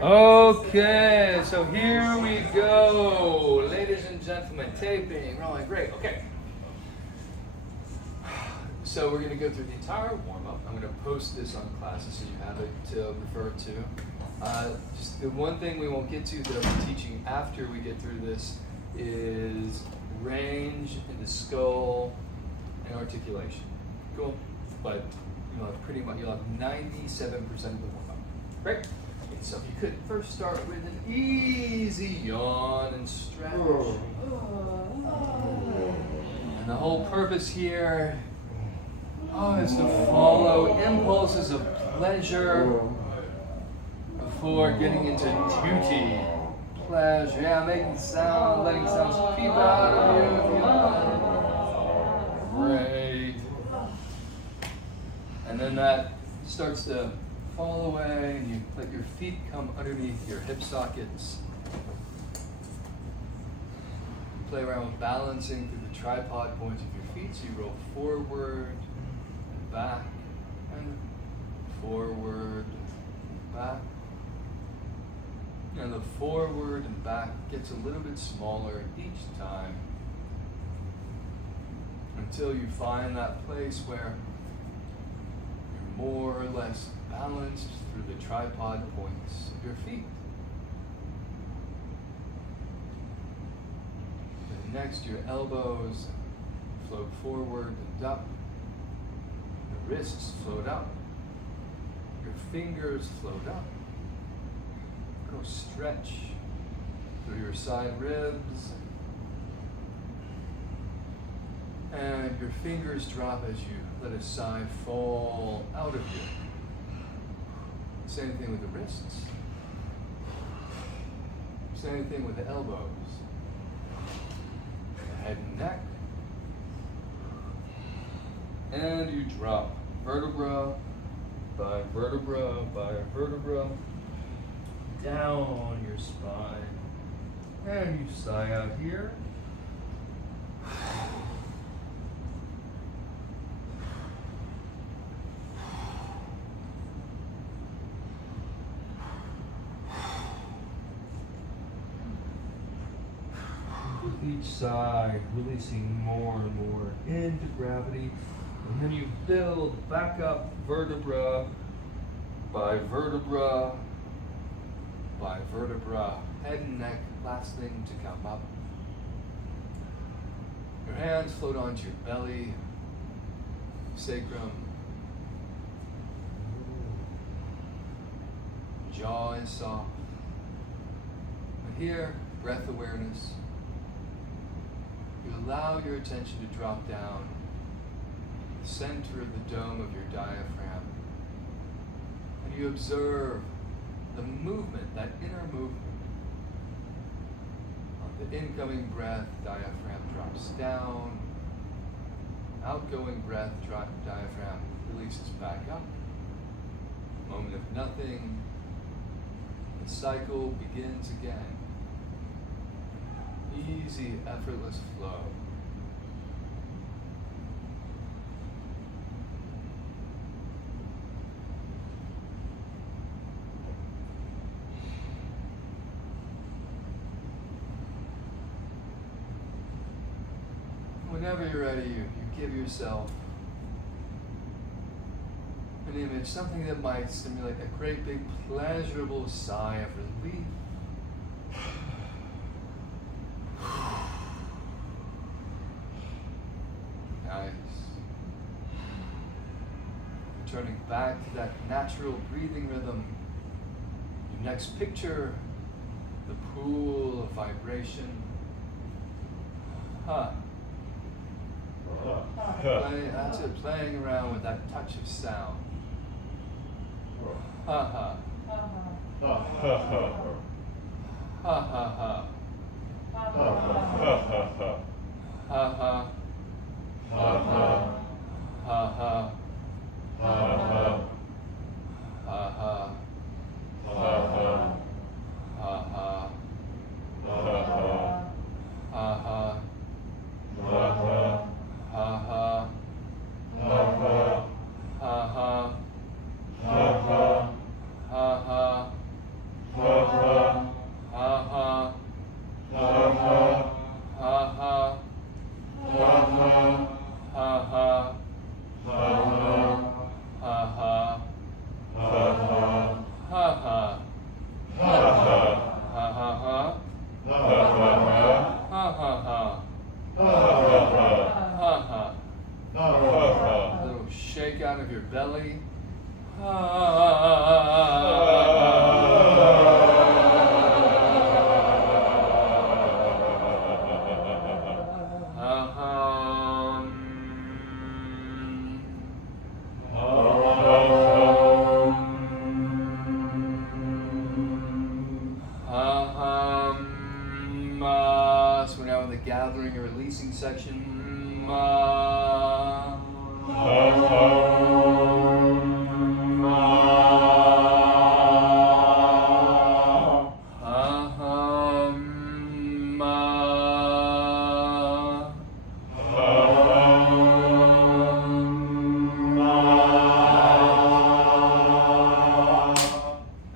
Okay, so here we go. Ladies and gentlemen, taping, rolling, great, okay. So we're gonna go through the entire warm-up. I'm gonna post this on classes so you have it to refer to. Just the one thing we won't get to that I'll be teaching after we get through this is range in the skull and articulation. Cool, but you'll have pretty much, you'll have 97% of the warm-up. Great. So if you could first start with an easy yawn and stretch. And the whole purpose here is to follow impulses of pleasure before getting into duty. Pleasure, yeah, making sound, letting sounds peep out of you if you like. Great. And then that starts to fall away, and you let your feet come underneath your hip sockets. Play around with balancing through the tripod points of your feet, so you roll forward and back, and forward and back. And the forward and back gets a little bit smaller each time until you find that place where you're more or less balanced through the tripod points of your feet. And next, your elbows float forward and up. The wrists float up. Your fingers float up. Go stretch through your side ribs. And your fingers drop as you let a side fall out of you. Same thing with the wrists. Same thing with the elbows. The head and neck. And you drop vertebra by vertebra by vertebra down your spine. And you sigh out here. Each side, releasing more and more into gravity, and then you build back up vertebra by vertebra by vertebra, head and neck, last thing to come up. Your hands float onto your belly, sacrum, jaw is soft. And here, breath awareness. You allow your attention to drop down the center of the dome of your diaphragm. And you observe the movement, that inner movement. On the incoming breath, diaphragm drops down. Outgoing breath, diaphragm releases back up. Moment of nothing. The cycle begins again. Easy, effortless flow. Whenever you're ready, you give yourself an image, something that might stimulate a great big pleasurable sigh of relief. Returning back to that natural breathing rhythm. You next picture the pool of vibration. That's it, playing around with that touch of sound. Ha ha. Ha ha ha. Ha ha ha. Ha ha ha. Ha ha. Ha ha. Ha ha. Ha ha. Ha ha. Ha ha. Ha ha. Ha ha. Ha ha. Ha ha. Ha ha. Ha ha. Ha ha. Ha ha. Ha ha. Ha gathering and releasing section. Ma.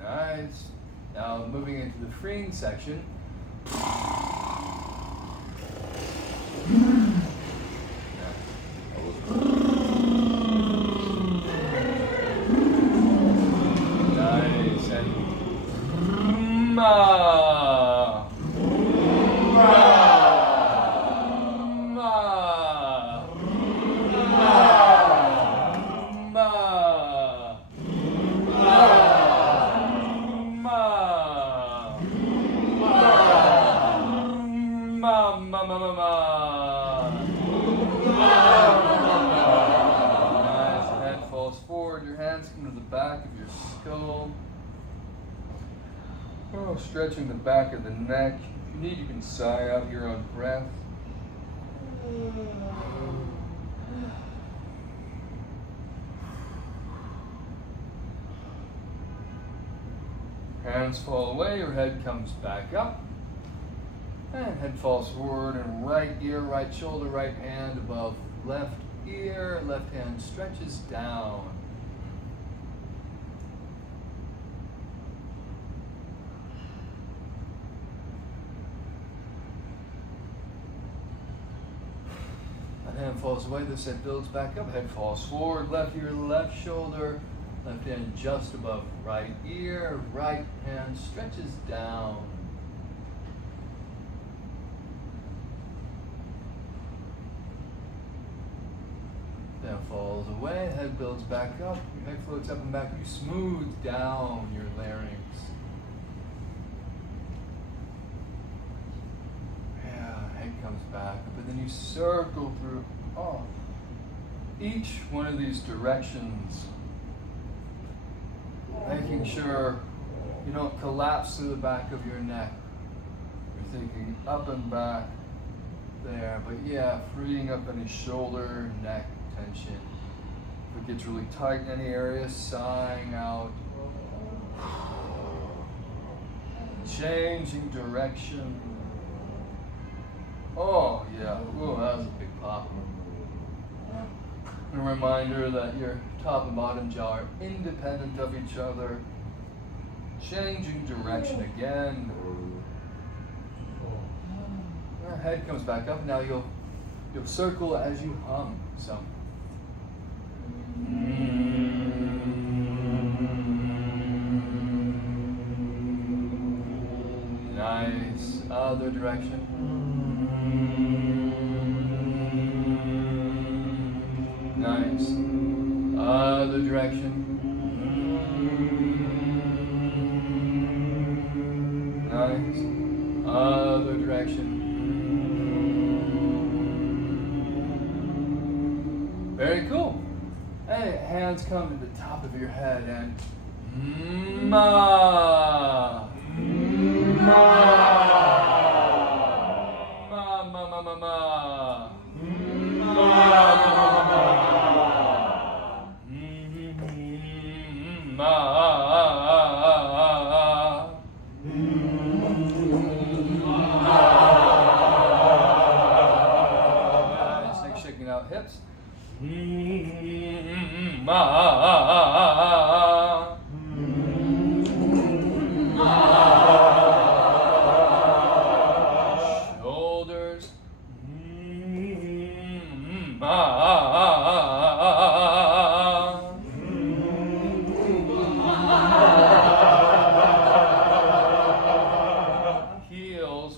Nice. Now moving into the freeing section. Nice. And ma. Nice. Your head falls forward. Your hands come to the back of your skull. Oh, stretching the back of the neck. If you need, you can sigh out your own breath. Hands fall away, your head comes back up. And head falls forward, and right ear, right shoulder, right hand above left ear, left hand stretches down. That hand falls away, this head builds back up, head falls forward, left ear, left shoulder, left hand just above right ear, right hand stretches down. Then falls away, head builds back up, your head floats up and back, you smooth down your larynx. Yeah, head comes back, but then you circle through each one of these directions, making sure you don't collapse through the back of your neck. You're thinking up and back there, but yeah, freeing up any shoulder, neck tension. If it gets really tight in any area, sighing out. Changing direction. Oh yeah, ooh, that was a big pop. And a reminder that your top and bottom jaw are independent of each other. Changing direction again. Your head comes back up. Now you'll circle as you hum. So. Nice. Other direction. Nice. Other direction. Nice. Other direction. Very cool. Hey, hands come to the top of your head and ma. Ma. Ma, ma, ma, ma, ma. Nice, like shaking out hips. Shoulders. Heels.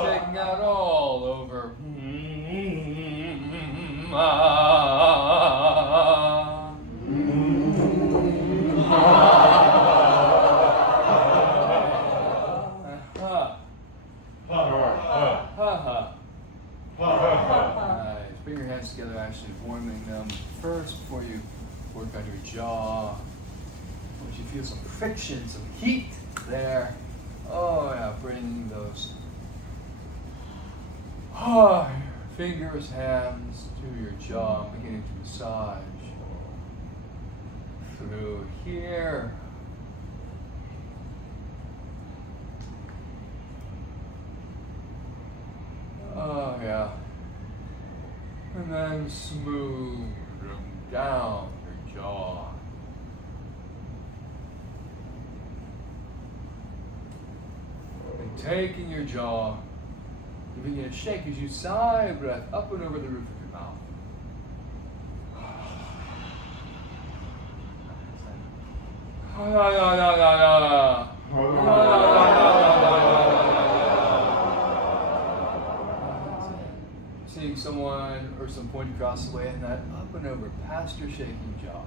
Shaking out all over. Nice. bring your hands together, actually warming them first before you work on your jaw. Once you feel some friction, some heat there. Oh yeah, bring those fingers, hands to your jaw, beginning to massage through here. Oh yeah. And then smooth them down your jaw. And taking your jaw, giving it a shake as you sigh a breath up and over the roof of your mouth. Seeing someone or some point across the way and that up and over past your shaking jaw.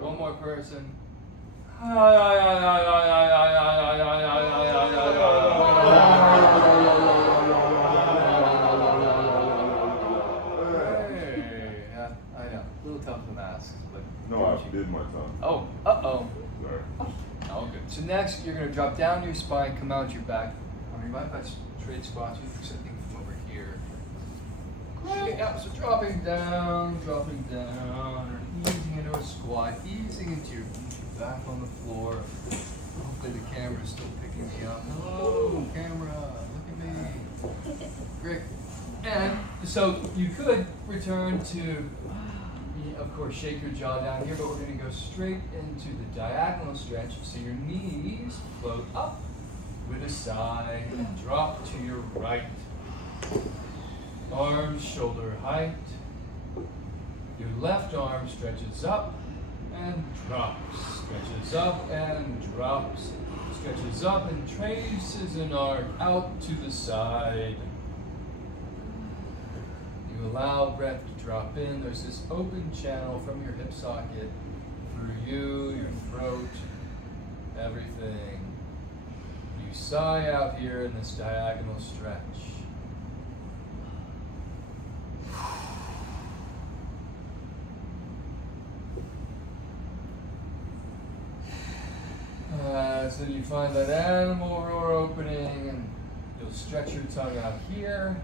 One more person. No, I did my time. Oh, Sorry. All good. So next, you're going to drop down your spine, come out your back. I mean, if I trade spots with something from over here. Great. Yeah, so dropping down, or easing into a squat, easing into your back on the floor. Hopefully the camera's still picking me up. Hello, camera, look at me. Great. And so you could return to, of course, shake your jaw down here, but we're going to go straight into the diagonal stretch. So your knees float up with a sigh and drop to your right. Arms shoulder height. Your left arm stretches up and drops. Stretches up and drops. Stretches up and traces an arc out to the side. You allow breath to drop in. There's this open channel from your hip socket through you, your throat, everything. You sigh out here in this diagonal stretch. So you find that animal roar opening, and you'll stretch your tongue out here.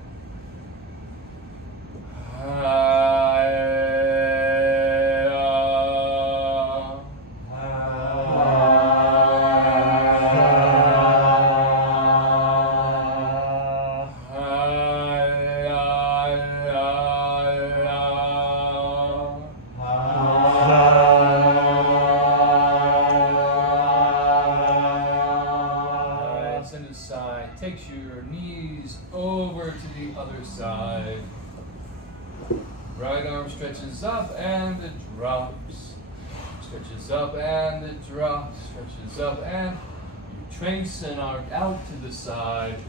Takes your knees over to the other side. Right arm stretches up and it drops. Stretches up and it drops. Stretches up and you trace an arc out to the side.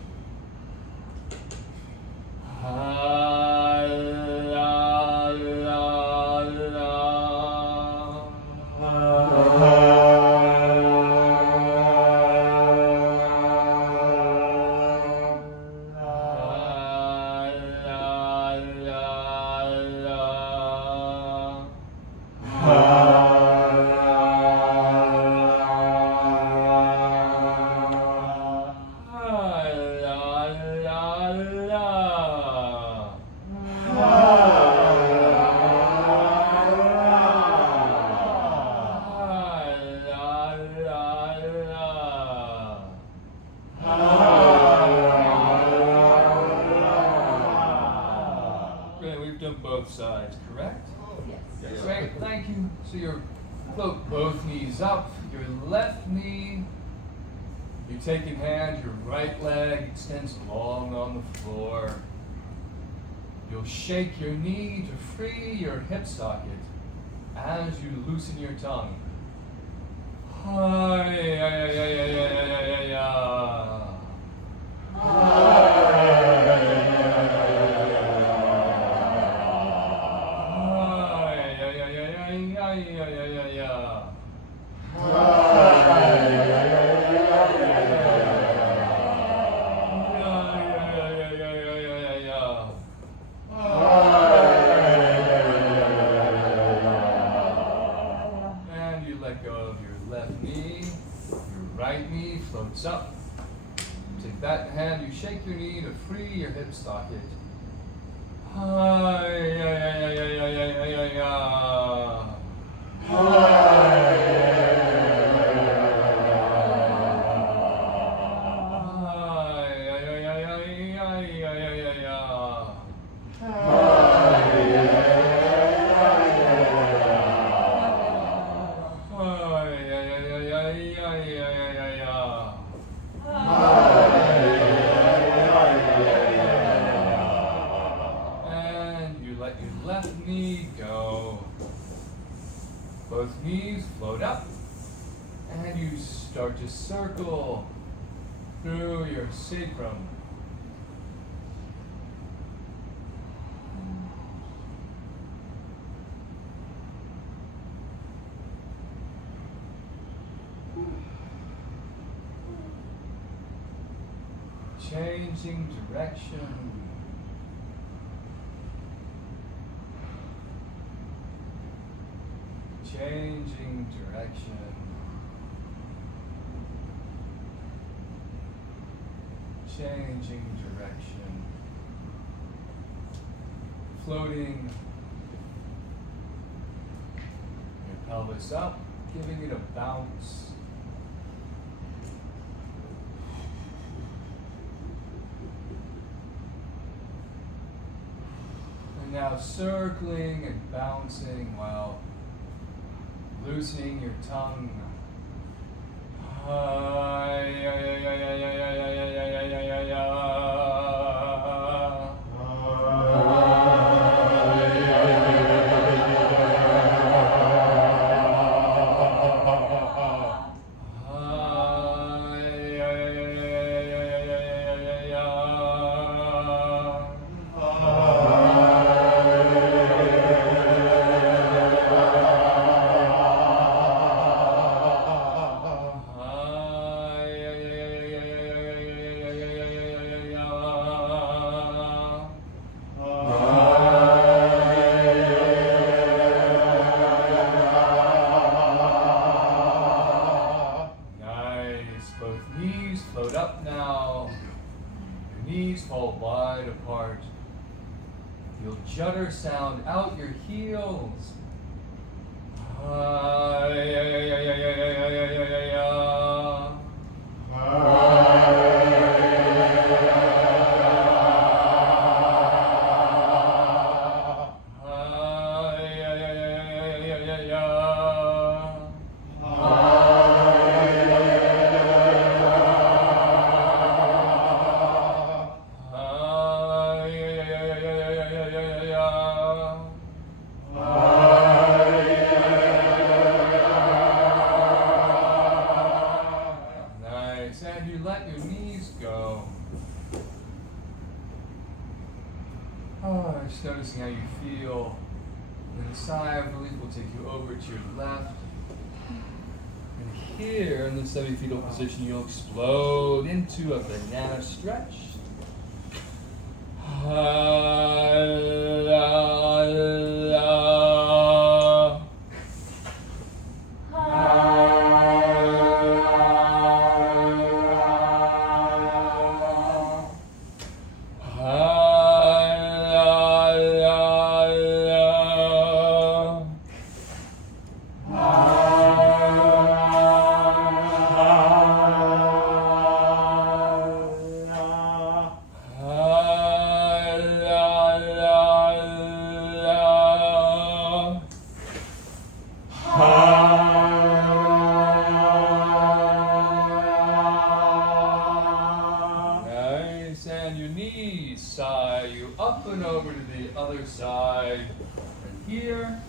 Both sides, correct? Yes. Great, thank you. So you float both knees up, your left knee, you take in hand, your right leg extends long on the floor. You'll shake your knee to free your hip socket as you loosen your tongue. right knee floats up. Take that hand, you shake your knee to free your hip socket. And you let your left knee go. Both knees float up. And you start to circle through your sacrum. Changing direction. Changing direction. Changing direction. Floating your pelvis up, giving it a bounce. Now circling and bouncing while loosening your tongue. Float up now. Your knees fall wide apart. You'll judder sound out your heels. And you let your knees go. Just noticing how you feel. And the sigh of relief will take you over to your left. And here in the semi-fetal position, you'll explode into a banana stretch. And your knees sigh you up and over to the other side. And here,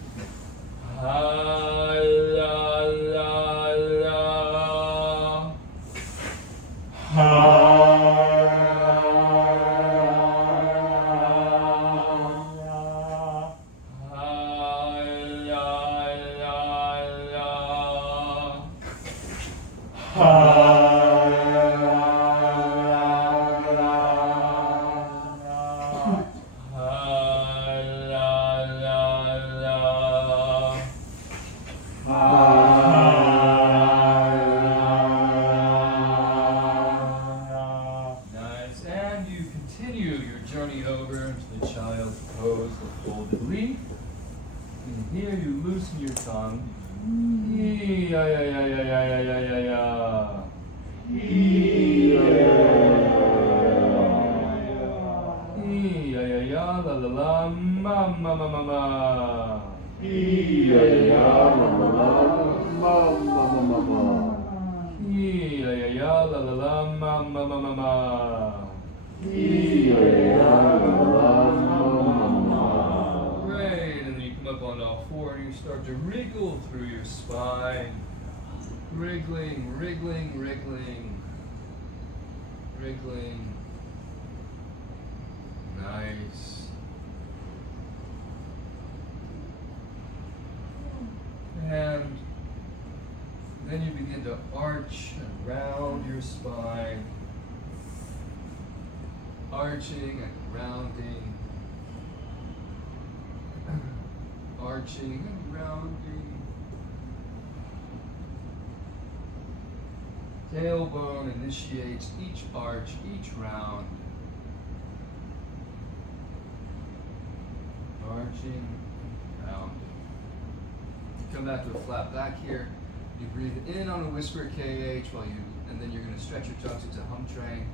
loosen your tongue. Yeah, yeah, yeah, yeah, yeah, yeah, yeah, yeah, yeah. Yeah, yeah, yeah, la la la, ma ma ma ma ma. Yeah, yeah, yeah, la la la, ma ma ma ma ma. Yeah, yeah, yeah, la la la, ma ma ma ma ma. Yeah, yeah, la la la, ma ma ma ma. Great, and then you come up on all four and you start to wriggle through your spine. Wriggling, wriggling, wriggling. Wriggling. Nice. And then you begin to arch around your spine. Arching and rounding. Arching and rounding. Tailbone initiates each arch, each round. Arching, rounding. Come back to a flat back here. You breathe in on a whisper KH and then you're going to stretch your tongues into hum train.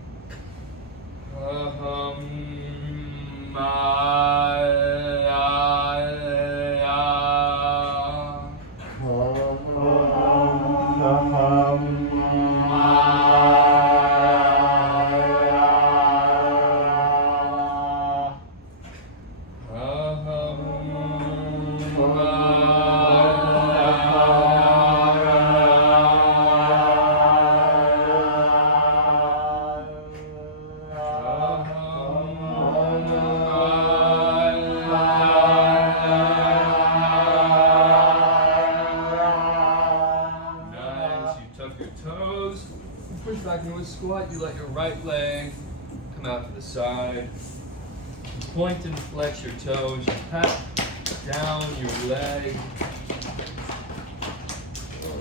Push back into a squat, you let your right leg come out to the side. You point and flex your toes, you pat down your leg.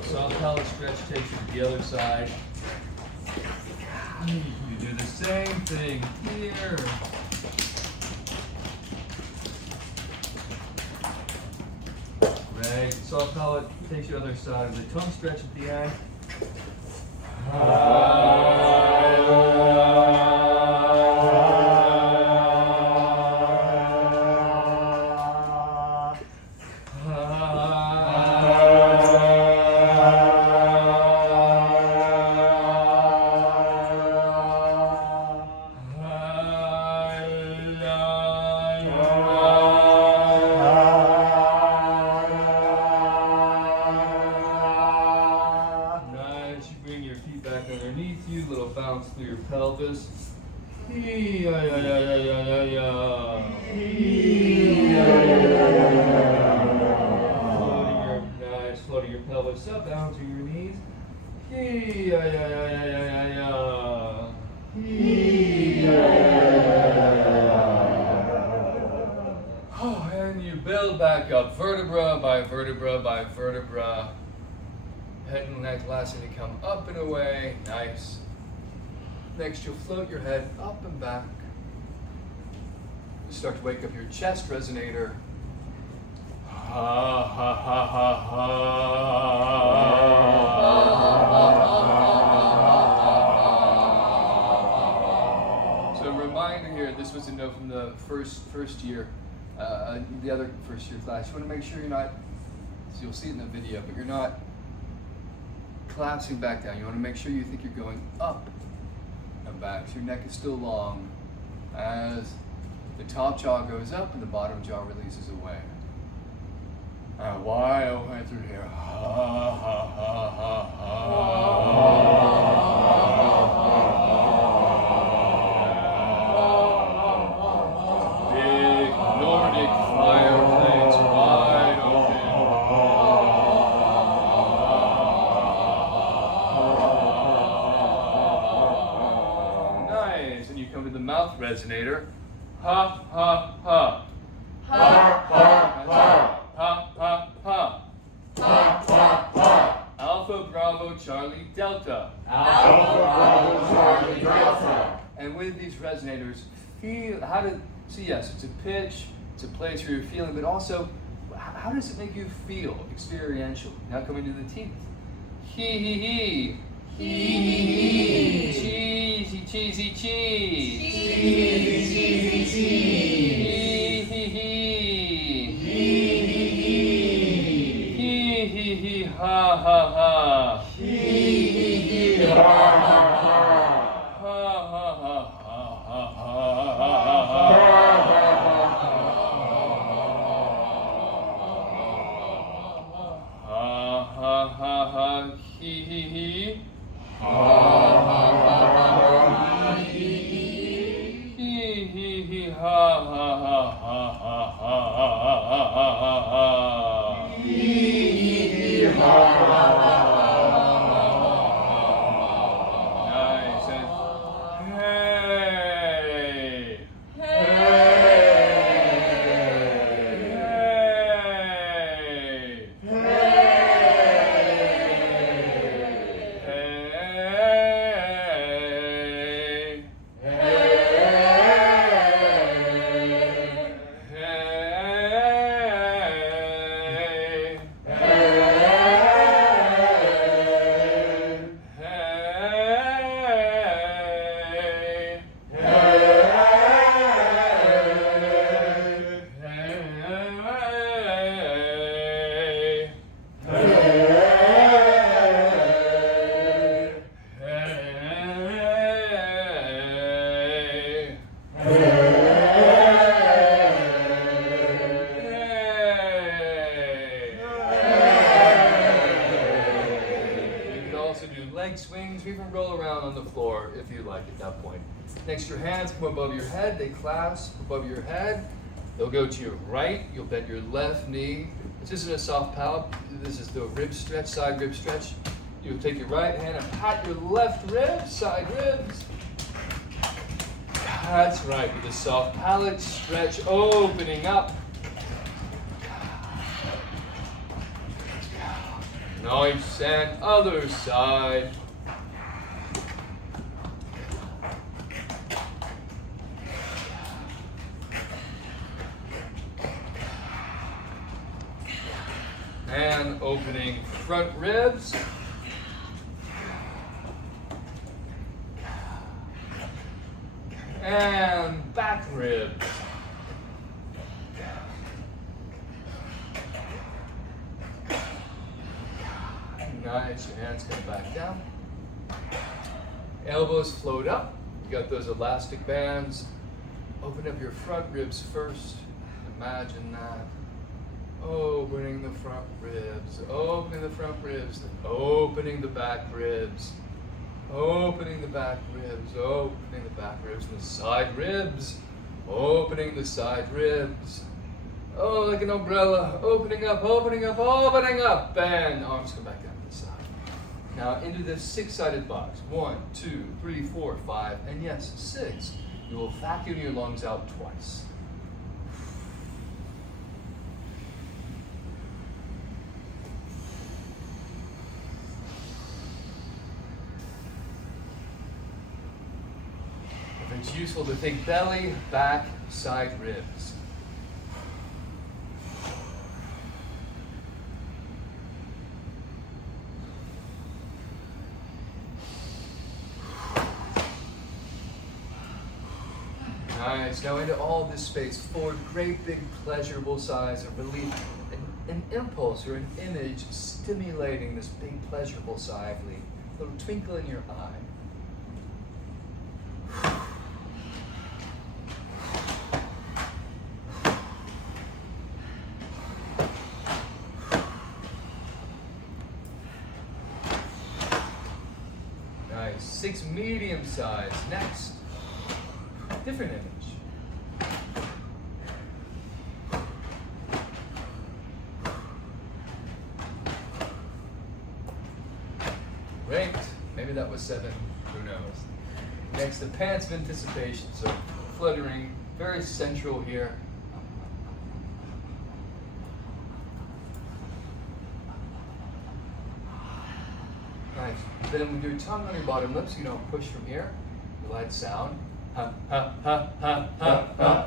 Soft pelvic stretch takes you to the other side. You do the same thing here. Great. Soft pelvic takes you to the other side. The tongue stretch at the end. Underneath you, little bounce through your pelvis. Floating your pelvis up down to your knees. And you build back up vertebra by vertebra by vertebra. Head and neck lasting to come up and away. Nice. Next, you'll float your head up and back. You start to wake up your chest resonator. Ha ha ha ha ha. So a reminder here, this was a note from the first year, the other first year class. You want to make sure you're not, so you'll see it in the video, but you're not collapsing back down. You want to make sure you think you're going up and back. So your neck is still long as the top jaw goes up and the bottom jaw releases away. Wide open through here. Ha ha ha ha ha. Big Nordic fireplace, wide open. Nice. And you come to the mouth resonator. Ha ha ha. Ha ha ha. Ha, ha, ha. Ha, ha, ha. Alpha, Bravo, Charlie, Delta. Alpha, Bravo, Charlie, Delta. And with these resonators, feel how to, see, yes, it's a pitch, it's a place where you're feeling, but also how does it make you feel experientially? Now coming to the teeth. Hee. Cheesy, cheesy, cheese. Cheesy, cheese. Hee, ha, ha, ha. Hee, ha, ha, ha. Ha, ha, ha, ha, ha, ha. Hee. Hee, ha, ha, ha, ha, ha, ha, ha. Nice. And hey. Leg swings, or even roll around on the floor if you like at that point. Next, your hands come above your head, they clasp above your head. They'll go to your right, you'll bend your left knee. This isn't a soft palate, this is the rib stretch, side rib stretch. You'll take your right hand and pat your left rib, side ribs. That's right, with a soft palate stretch, opening up. Nice, and other side. And opening front ribs. And back ribs. Nice, your hands come back down. Elbows float up. You got those elastic bands. Open up your front ribs first. Imagine that. Opening the front ribs, opening the front ribs, then opening the back ribs. Opening the back ribs, opening the back ribs, and the side ribs. Opening the side ribs. Oh, like an umbrella. Opening up, opening up, opening up. And arms come back down to the side. Now into this six-sided box. 1, 2, 3, 4, 5, and yes, 6. You will vacuum your lungs out twice. It's useful to think belly, back, side ribs. Nice. Now into all this space, 4 great big pleasurable sighs of relief. An impulse or an image stimulating this big pleasurable sigh of relief. A little twinkle in your eye. Nice. 6 medium size. Next. Different image. Great. Maybe that was 7. Who knows? Next, the pants of anticipation. So fluttering, very central here. Nice. Then with your tongue on your bottom lip, so you don't push from here. You let sound. ha ha ha ha ha ha.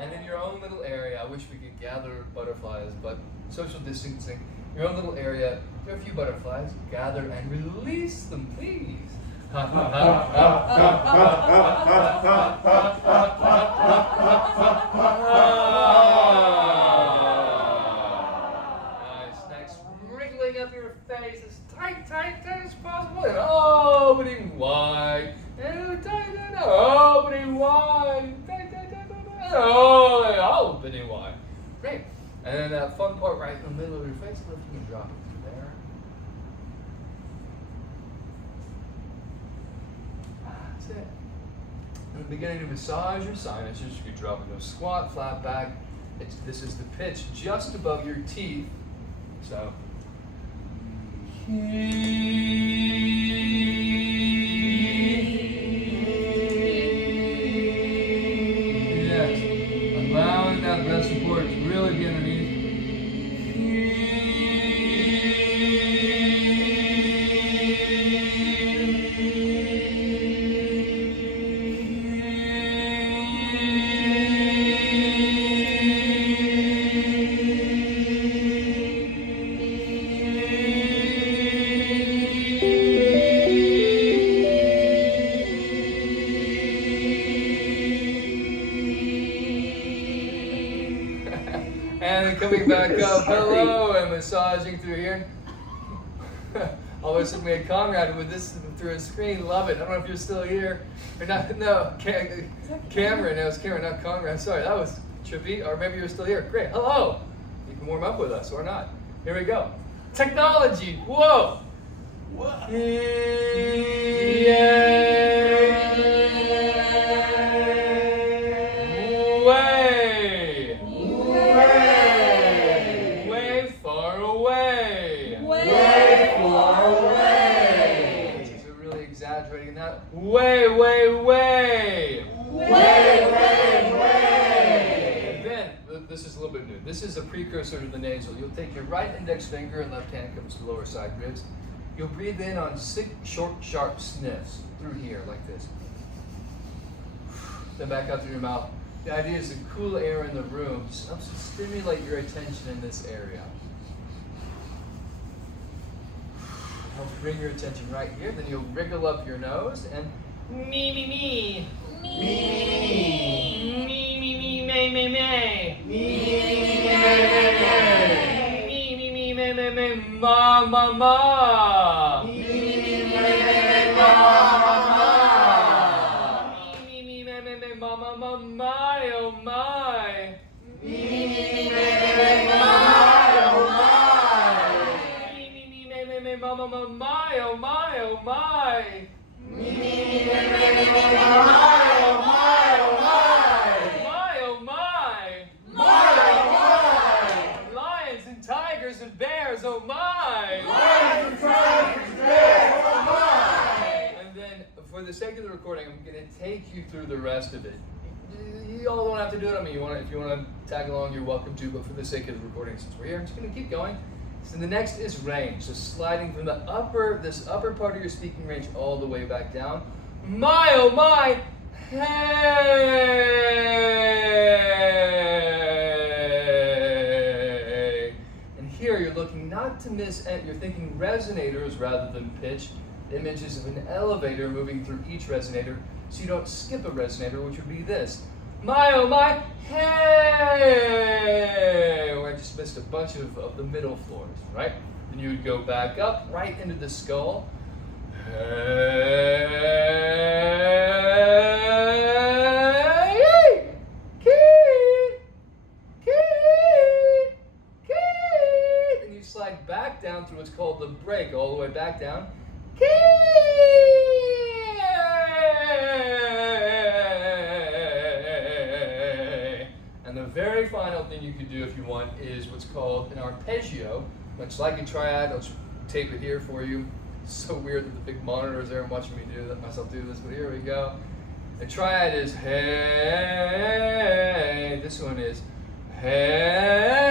And in your own little area, I wish we could gather butterflies, but social distancing, your own little area, there are a few butterflies, gather and release them, please. Ha ha ha Nice, next, wriggling up your face as tight as possible, and opening wide, and tight, and opening wide, tight, oh, opening wide. Great. And then that fun part right in the middle of your face, lifting and dropping through there. That's it. In the beginning to massage your sinuses, you can drop into a squat, flat back. This is the pitch just above your teeth. So. Yes. Allowing that breath support to really be underneath. And then coming back up, hello, and massaging through here. Always looking at Conrad with this through a screen, love it. I don't know if you're still here or not. No, Cameron, it was Cameron, not Conrad. Sorry, that was trippy. Or maybe you're still here. Great, hello. You can warm up with us or not. Here we go. Technology, whoa. What? Exaggerating that. Way. And then, this is a little bit new. This is a precursor to the nasal. You'll take your right index finger and left hand comes to the lower side ribs. You'll breathe in on 6 short, sharp sniffs through here, like this. Then back out through your mouth. The idea is to cool air in the room. Helps to stimulate your attention in this area. Help bring your attention right here. Then you'll wriggle up your nose and me. Ma. My, oh my. Mama, my, oh my, oh my. Lions and tigers and bears, oh my. And then, for the sake of the recording, I'm going to take you through the rest of it. You all don't have to do it. I mean, if you want to tag along, you're welcome to. But for the sake of the recording, since we're here, I'm just going to keep going. So the next is range. So sliding from this upper part of your speaking range all the way back down. My, oh my, hey. And here you're looking not to miss, you're thinking resonators rather than pitch. Images of an elevator moving through each resonator, so you don't skip a resonator, which would be this. My, oh my, hey! Where I just missed a bunch of the middle floors, right? Then you would go back up, right into the skull. Hey! Key! Then you slide back down through what's called the break, all the way back down. And the very final thing you could do if you want is what's called an arpeggio, much like a triad. I'll just tape it here for you. It's so weird that the big monitor is there and watching me let myself do this, but here we go. The triad is hey. This one is hey.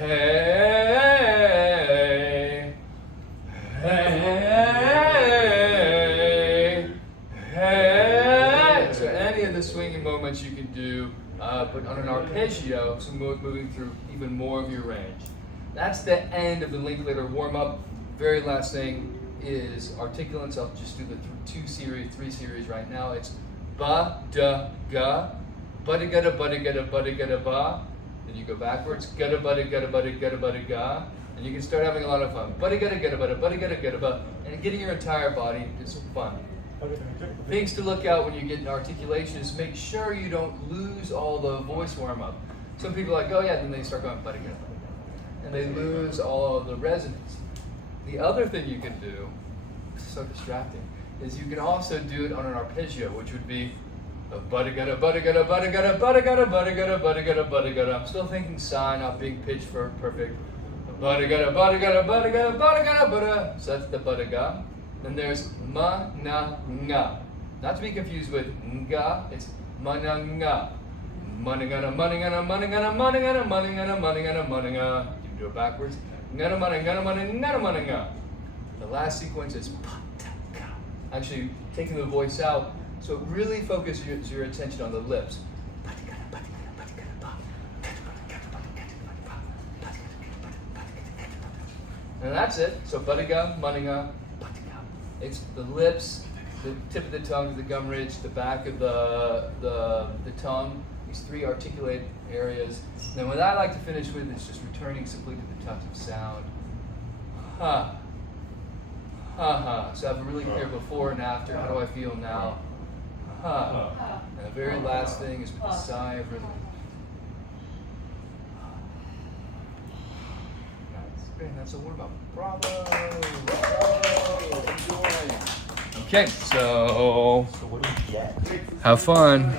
hey, hey, hey. So any of the swinging movements you can do, but on an arpeggio, so moving through even more of your range. That's the end of the Linklater warm-up. Very last thing is articulants. I'll just do the 3 series right now. It's ba, da, ga, ba da ga da ba da ga da ba da ga da ba. Then you go backwards, ga da ba da ga da ba da ga da ba da ga. And you can start having a lot of fun. Ba da ga da ga da ba da ga da ga da ba. And getting your entire body is fun. Things to look out when you get into articulation is make sure you don't lose all the voice warm-up. Some people are like, oh yeah, then they start going ba da ga da ba da ga. And they lose all of the resonance. The other thing you can do, so distracting, is you can also do it on an arpeggio, which would be ba-da-ga-da, ba-da-ga-da, ba-da-ga-da, ba-da-ga-da, ba-da-ga-da, ba-da-ga-da, ba-da-ga-da. I'm still thinking sigh, not being pitched for perfect. Ba-da-ga-da, ba-da-ga-da, ba-da-ga-da, ba-da-ga-da, ba-da. So that's the ba-da-ga. Then there's ma-na-nga. Not to be confused with nga, it's ma-na-nga. Ma-na-ga-na, ma-na-ga-na, ma-na-ga-na, ma-na-ga-na, ma-na-ga-na, ma-na-ga-na, ma-na-ga. You can do it backwards. Nga-na, ma-na-ga-na, ma-na-ga-na, ma-na-ga. The last sequence is pa-ta-ga. Actually taking the voice out, so really focus your attention on the lips. And that's it. So ba-da-ga, ma-na-ga, pa-ta-ga. It's the lips, the tip of the tongue, the gum ridge, the back of the tongue. These 3 articulate areas. Then what I like to finish with is just returning simply to the touch of sound. Ha. Ha ha. So I have a really clear before and after. How do I feel now? Ha. And the very last thing is with the sigh of rhythm. Nice. Great. That's a warm-up. Bravo. Bravo. Enjoy. Okay, so So what do we get? have fun.